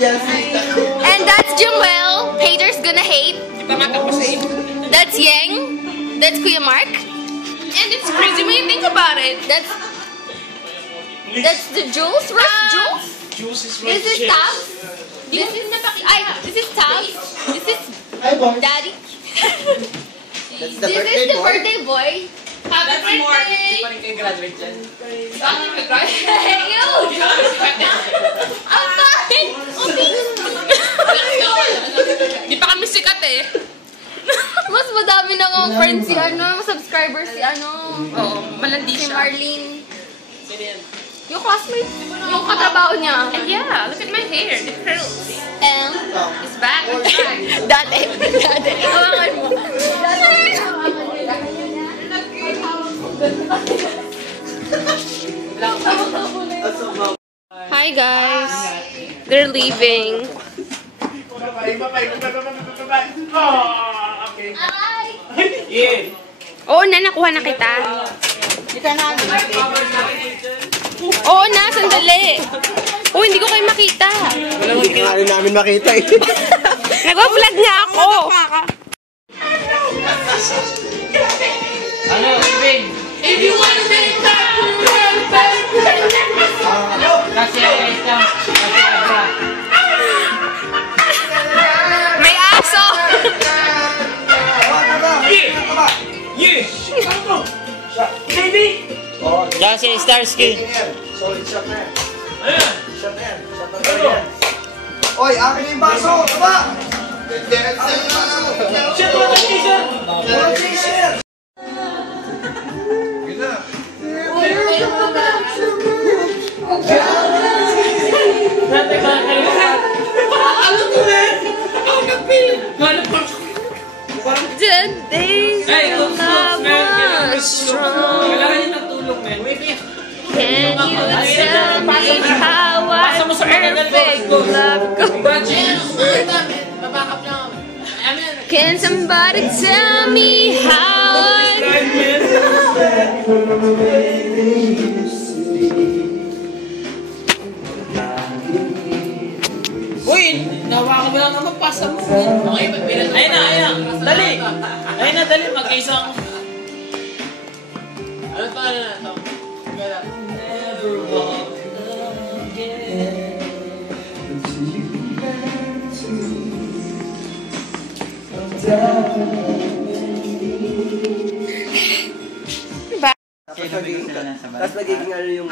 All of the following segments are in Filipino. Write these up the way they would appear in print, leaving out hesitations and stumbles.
And that's Jumwell. Haters gonna hate. That's Yang. That's Kuya Mark. And it's crazy when you think about it. That's the Jules. Where's Jules? Jules is This is Tab. This is Tab. This is Daddy. That's the This is the birthday boy. Happy birthday! Di pa rin kayo graduate dyan. Bakit nag-graduate? Ew! Ang bakit? Di pa kami sikat eh. Mas madami na nga friends si subscribers si Oo, malandi si siya. Marlene. Sino yan? Yung classmate, yung katrabaho niya. And yeah, look at my hair. The curls. And, It's back. dati, hawakan mo. Hi guys. They're leaving. Yeah. Oo na, nakuha na kita. Oo na, sandali. Oo, hindi ko kayo makita. Hindi ka rin namin makita eh. Nag-vlog nga ako. Ano, Irving? If you want to make that Kasi isang May aso. Kasi Starsky. Solid shot na yan. Ayan. Shot na yan. Shot na yan. Oy, akin yung baso! Taba! Shit, wala kang t-shirt! Walang t-shirt! Ano to eh? Ako nag-feel! The days of love was strong. Kailangan niyo ng tulong, man. Can you tell me how I perfect love goes? Can somebody tell me how I... Uy! Nawakan mo lang naman, pasa mo. Ayun na. Dali! Ayun na, dali. Mag-isang... Ano pa na ito? Never walk again. Tapos nagiging ano yung...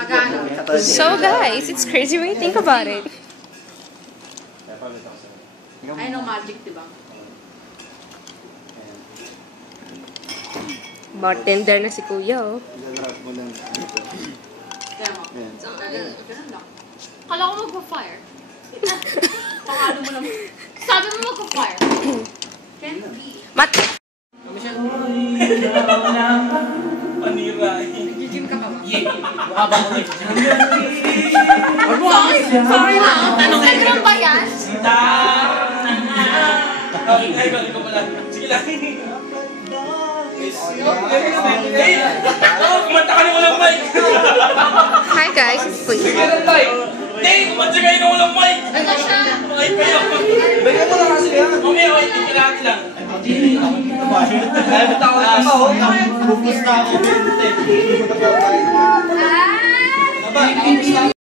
So guys, it's crazy when you think about it. I know magic, diba? Bartender na si Kuya, oh. Kaya mo. Ganun lang. Kala ko magpa-fire. Pakalo mo naman. Sabi mo magpa-fire. Can't be. Mat... Panira. Nag-gym ka pa ba? Habang ko Sorry na. Instagram ba yan? Ay, balik ko pala. Sige lang. Kumanta ka ng walang mic. Hi guys, it's Kuya. Sige lang, mic. Hindi, kumanta kayo ng walang mic. Ano siya? Mic kayo. Bigyan mo lang kasi yan. Okay, okay. Tingnan lang. Dahil bitaw na ako. Focus na ako.